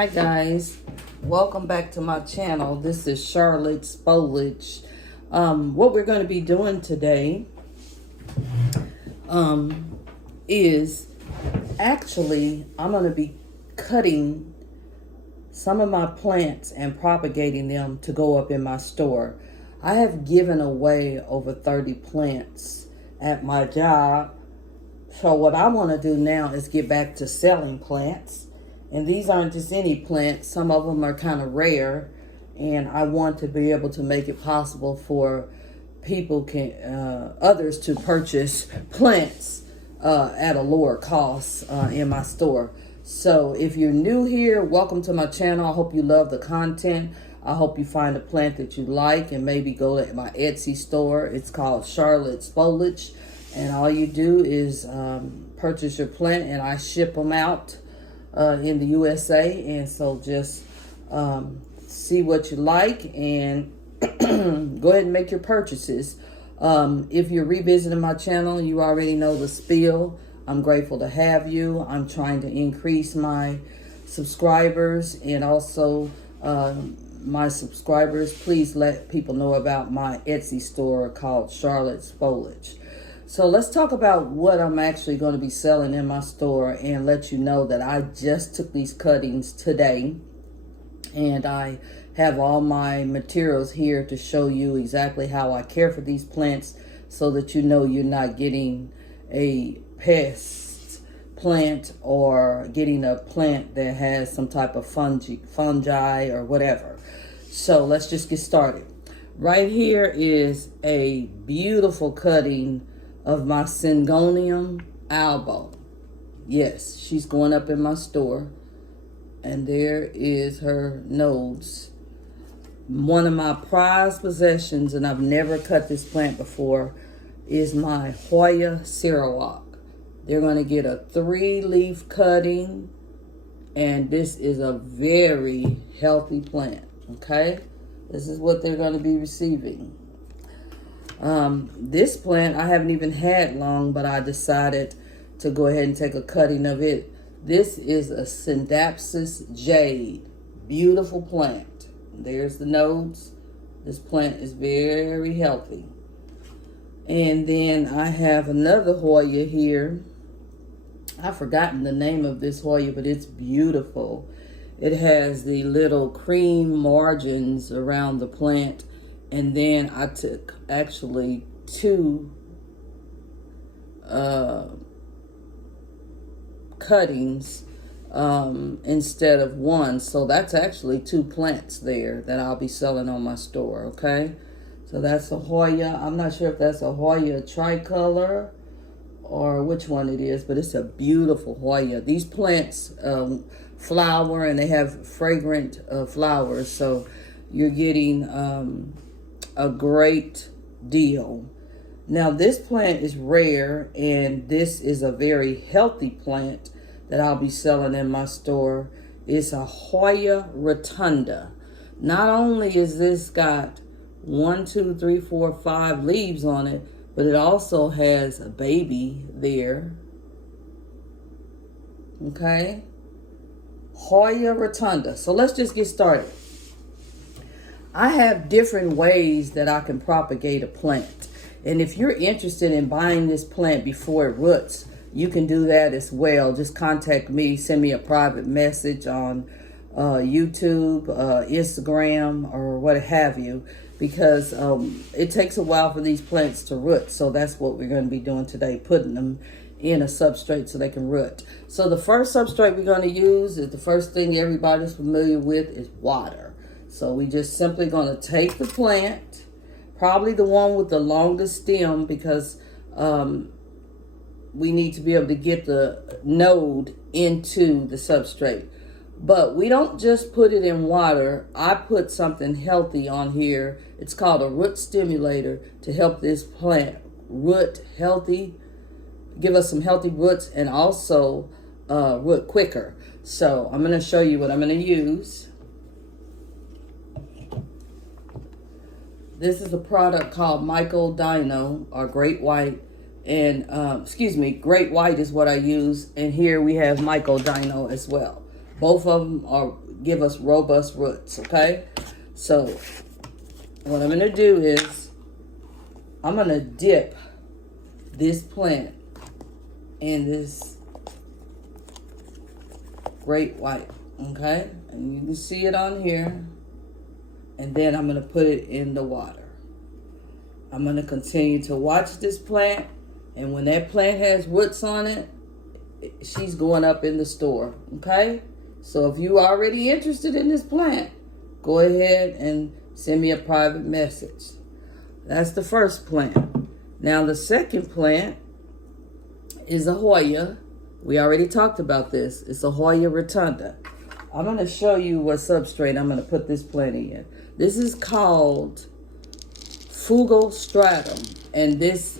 Hi guys, welcome back to my channel. This is Charlotte's Foliage. What we're going to be doing today is actually I'm going to be cutting some of my plants and propagating them to go up in my store. I have given away over 30 plants at my job. So what I want to do now is get back to selling plants. And these aren't just any plants. Some of them are kind of rare. And I want to be able to make it possible for others to purchase plants at a lower cost in my store. So if you're new here, welcome to my channel. I hope you love the content. I hope you find a plant that you like and maybe go to my Etsy store. It's called Charlotte's Foliage. And all you do is purchase your plant and I ship them out in the USA. And so just see what you like and go ahead and make your purchases. If you're revisiting my channel, you already know the spiel. I'm grateful to have you. I'm trying to increase my subscribers and also my subscribers. Please let people know about my Etsy store called Charlotte's Foliage. So let's talk about what I'm actually going to be selling in my store and let you know that I just took these cuttings today and I have all my materials here to show you exactly how I care for these plants so that you know you're not getting a pest plant or getting a plant that has some type of fungi or whatever. So let's just get started. Right here is a beautiful cutting of my Syngonium albo. Yes, she's going up in my store. And there is her nodes. One of my prized possessions, and I've never cut this plant before, is my Hoya Sarawak. They're going to get a 3-leaf cutting, and this is a very healthy plant, okay? This is what they're going to be receiving. This plant I haven't even had long, but I decided to go ahead and take a cutting of it. This is a Scindapsus jade. Beautiful plant. There's the nodes. This plant is very healthy. And then I have another Hoya here. I've forgotten the name of this Hoya, but it's beautiful. It has the little cream margins around the plant. And then I took actually 2 cuttings instead of 1. So that's actually 2 plants there that I'll be selling on my store, okay? So that's a Hoya. I'm not sure if that's a Hoya tricolor or which one it is, but it's a beautiful Hoya. These plants flower and they have fragrant flowers. So you're getting a great deal. Now this plant is rare and this is a very healthy plant that I'll be selling in my store. It's a Hoya rotunda. Not only is this got 1, 2, 3, 4, 5 leaves on it, but it also has a baby there. Okay? Hoya rotunda. So let's just get started. I have different ways that I can propagate a plant. And if you're interested in buying this plant before it roots, you can do that as well. Just contact me, send me a private message on YouTube, Instagram, or what have you, because it takes a while for these plants to root. So that's what we're going to be doing today, putting them in a substrate so they can root. So the first substrate we're going to use is the first thing everybody's familiar with is water. So we just simply going to take the plant, probably the one with the longest stem, because we need to be able to get the node into the substrate. But we don't just put it in water. I put something healthy on here. It's called a root stimulator to help this plant root healthy, give us some healthy roots, and also root quicker. So I'm going to show you what I'm going to use. This is a product called Mycodino, or Great White. And, Great White is what I use. And here we have Mycodino as well. Both of them give us robust roots, okay? So what I'm going to do is I'm going to dip this plant in this great white, okay? And you can see it on here. And then I'm going to put it in the water. I'm going to continue to watch this plant. And when that plant has roots on it, she's going up in the store, okay? So if you are already interested in this plant, go ahead and send me a private message. That's the first plant. Now the second plant is a Hoya. We already talked about this. It's a Hoya rotunda. I'm going to show you what substrate I'm going to put this plant in. This is called fugostratum, and this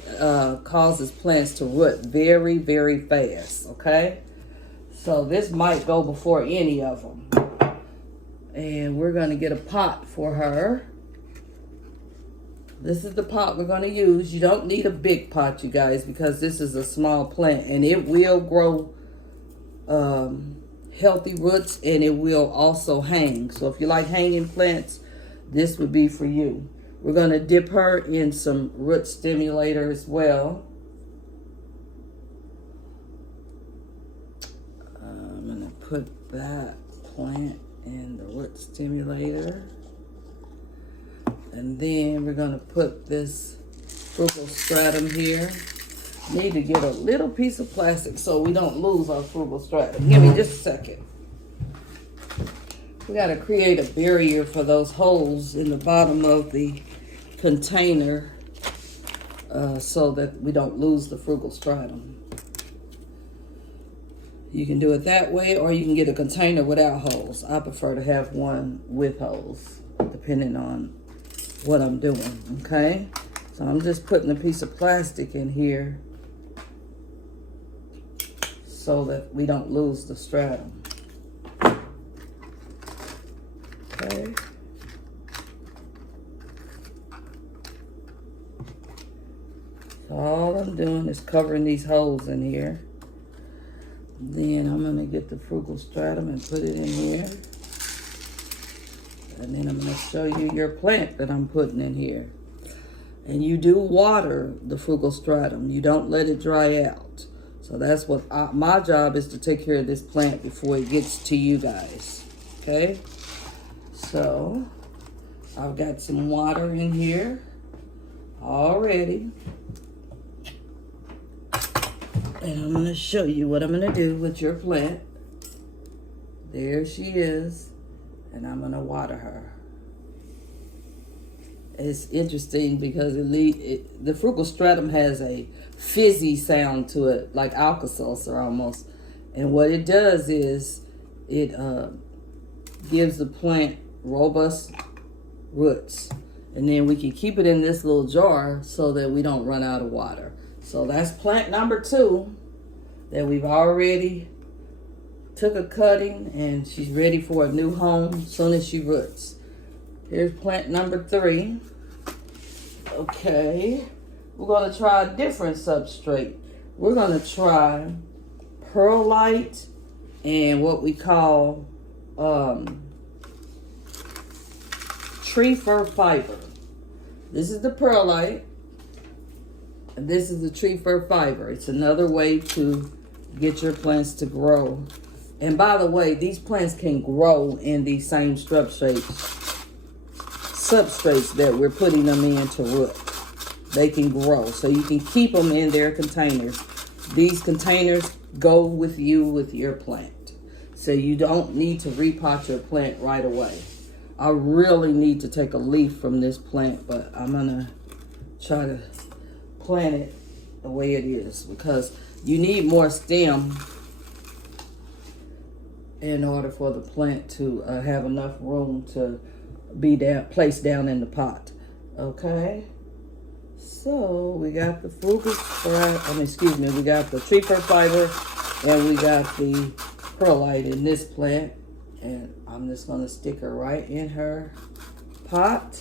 causes plants to root very, very fast, okay? So this might go before any of them. And we're going to get a pot for her. This is the pot we're going to use. You don't need a big pot, you guys, because this is a small plant. And it will grow healthy roots, and it will also hang. So if you like hanging plants, this would be for you. We're going to dip her in some root stimulator as well. I'm going to put that plant in the root stimulator. And then we're going to put this fugostratum here. Need to get a little piece of plastic so we don't lose our fugostratum. Give me just a second. We got to create a barrier for those holes in the bottom of the container so that we don't lose the fugostratum. You can do it that way, or you can get a container without holes. I prefer to have one with holes, depending on what I'm doing, okay? So I'm just putting a piece of plastic in here so that we don't lose the stratum. Okay. So all I'm doing is covering these holes in here. Then I'm going to get the fugostratum and put it in here. And then I'm going to show you your plant that I'm putting in here. And you do water the fugostratum. You don't let it dry out. So that's what my job is, to take care of this plant before it gets to you guys. Okay? So I've got some water in here already. And I'm going to show you what I'm going to do with your plant. There she is. And I'm going to water her. It's interesting because the fugostratum has a fizzy sound to it, like Alka-Seltzer almost. And what it does is it gives the plant robust roots. And then we can keep it in this little jar so that we don't run out of water. So that's plant number 2 that we've already took a cutting, and she's ready for a new home as soon as she roots. Here's plant number 3. Okay, we're going to try a different substrate. We're going to try perlite and what we call tree fir fiber. This is the perlite. And this is the tree fir fiber. It's another way to get your plants to grow. And by the way, these plants can grow in these same substrates that we're putting them in to root. They can grow. So you can keep them in their containers. These containers go with you with your plant. So you don't need to repot your plant right away. I really need to take a leaf from this plant, but I'm going to try to plant it the way it is, because you need more stem in order for the plant to have enough room to be placed down in the pot. Okay, so we got the fugostratum, we got the tree fir fiber, and we got the perlite in this plant. And I'm just going to stick her right in her pot.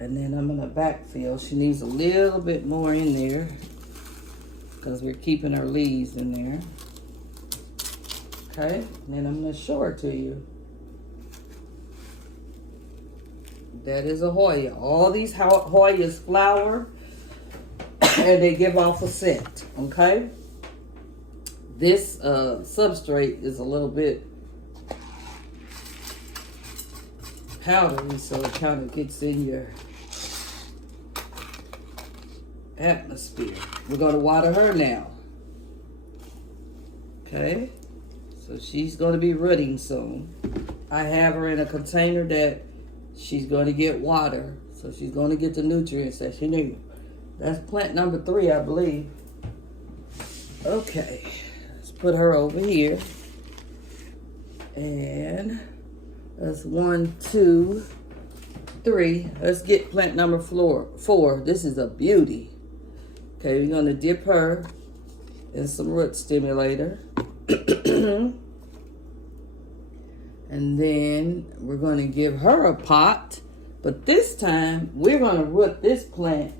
And then I'm going to backfill. She needs a little bit more in there because we're keeping her leaves in there. Okay, and then I'm going to show her to you. That is a Hoya. All these Hoyas flower and they give off a scent. Okay, this substrate is a little bit powdery, so it kind of gets in your atmosphere. We're going to water her now. Okay, so she's going to be rooting soon. I have her in a container that she's going to get water, so she's going to get the nutrients that she needs. That's plant number 3, I believe. Okay, let's put her over here. And that's 1, 2, 3. Let's get plant number 4. This is a beauty. Okay, we're going to dip her in some root stimulator. And then we're going to give her a pot. But this time, we're going to root this plant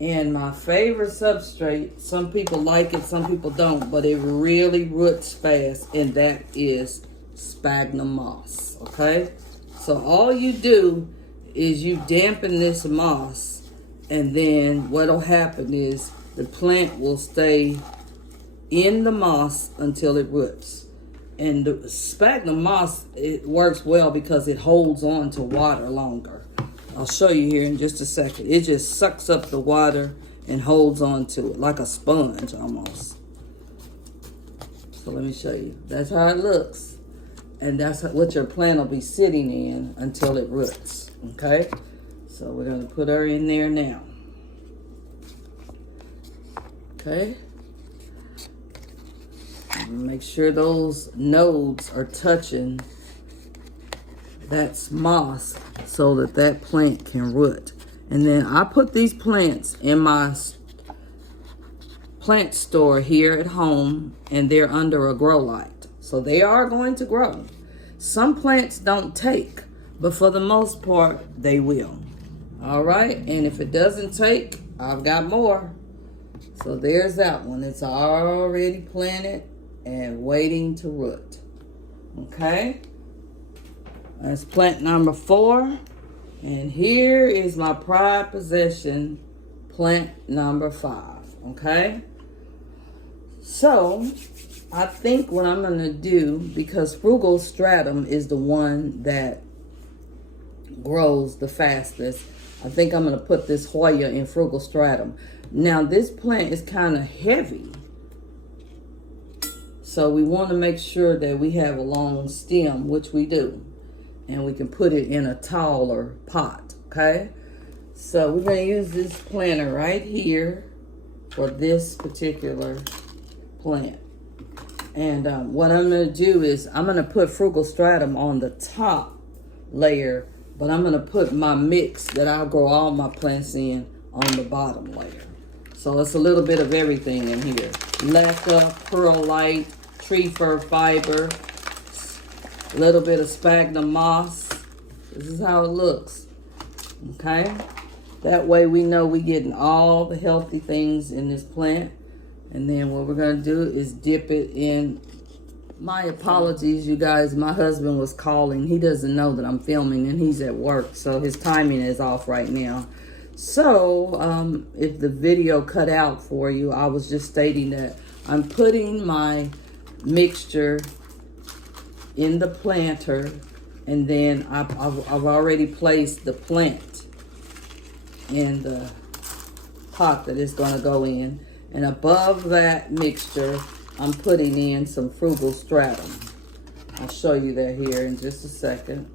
in my favorite substrate. Some people like it, some people don't. But it really roots fast. And that is sphagnum moss. Okay? So all you do is you dampen this moss. And then what'll happen is the plant will stay in the moss until it roots. And the sphagnum moss, it works well because it holds on to water longer. I'll show you here in just a second. It just sucks up the water and holds on to it like a sponge almost. So let me show you. That's how it looks. And that's what your plant will be sitting in until it roots. Okay? So we're going to put her in there now. Okay? Make sure those nodes are touching that moss so that that plant can root. And then I put these plants in my plant store here at home, and they're under a grow light. So they are going to grow. Some plants don't take, but for the most part, they will. All right, and if it doesn't take, I've got more. So there's that one. It's already planted and waiting to root. Okay, that's plant number 4. And here is my pride possession, plant number 5. Okay, so I think what I'm going to do, because Frugal stratum is the one that grows the fastest, I think I'm going to put this Hoya in Frugal stratum. Now this plant is kind of heavy, so we want to make sure that we have a long stem, which we do. And we can put it in a taller pot, okay? So we're going to use this planter right here for this particular plant. And what I'm going to do is I'm going to put Frugal stratum on the top layer, but I'm going to put my mix that I'll grow all my plants in on the bottom layer. So it's a little bit of everything in here. Leca, perlite, tree fir fiber, a little bit of sphagnum moss. This is how it looks. Okay? That way we know we're getting all the healthy things in this plant. And then what we're going to do is dip it in. My apologies, you guys. My husband was calling. He doesn't know that I'm filming and he's at work. So his timing is off right now. So if the video cut out for you, I was just stating that I'm putting my mixture in the planter, and then I've already placed the plant in the pot that it's going to go in, and above that mixture I'm putting in some Frugal stratum. I'll show you that here in just a second.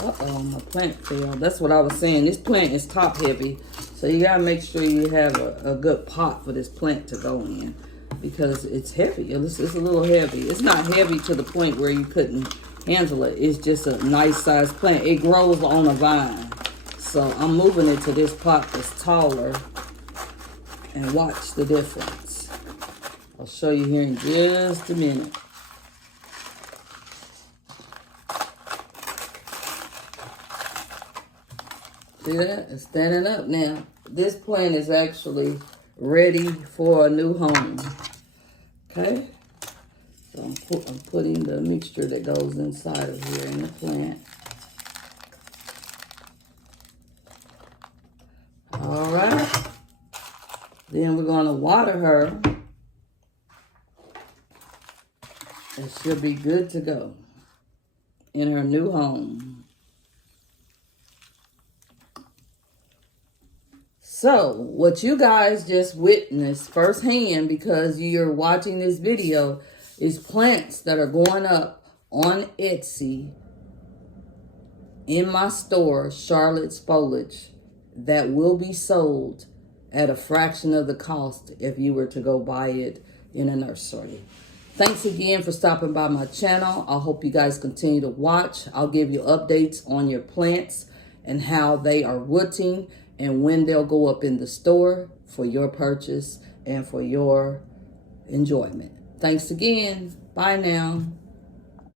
Uh-oh, my plant fell. That's what I was saying. This plant is top heavy. So you got to make sure you have a good pot for this plant to go in. Because it's heavy. It's a little heavy. It's not heavy to the point where you couldn't handle it. It's just a nice sized plant. It grows on a vine. So I'm moving it to this pot that's taller. And watch the difference. I'll show you here in just a minute. See that? It's standing up now. This plant is actually ready for a new home. Okay? So I'm putting the mixture that goes inside of here in the plant. All right. Then we're going to water her. And she'll be good to go in her new home. So, what you guys just witnessed firsthand, because you're watching this video, is plants that are going up on Etsy in my store, Charlotte's Foliage, that will be sold at a fraction of the cost if you were to go buy it in a nursery. Thanks again for stopping by my channel. I hope you guys continue to watch. I'll give you updates on your plants and how they are rooting and when they'll go up in the store for your purchase and for your enjoyment. Thanks again. Bye now.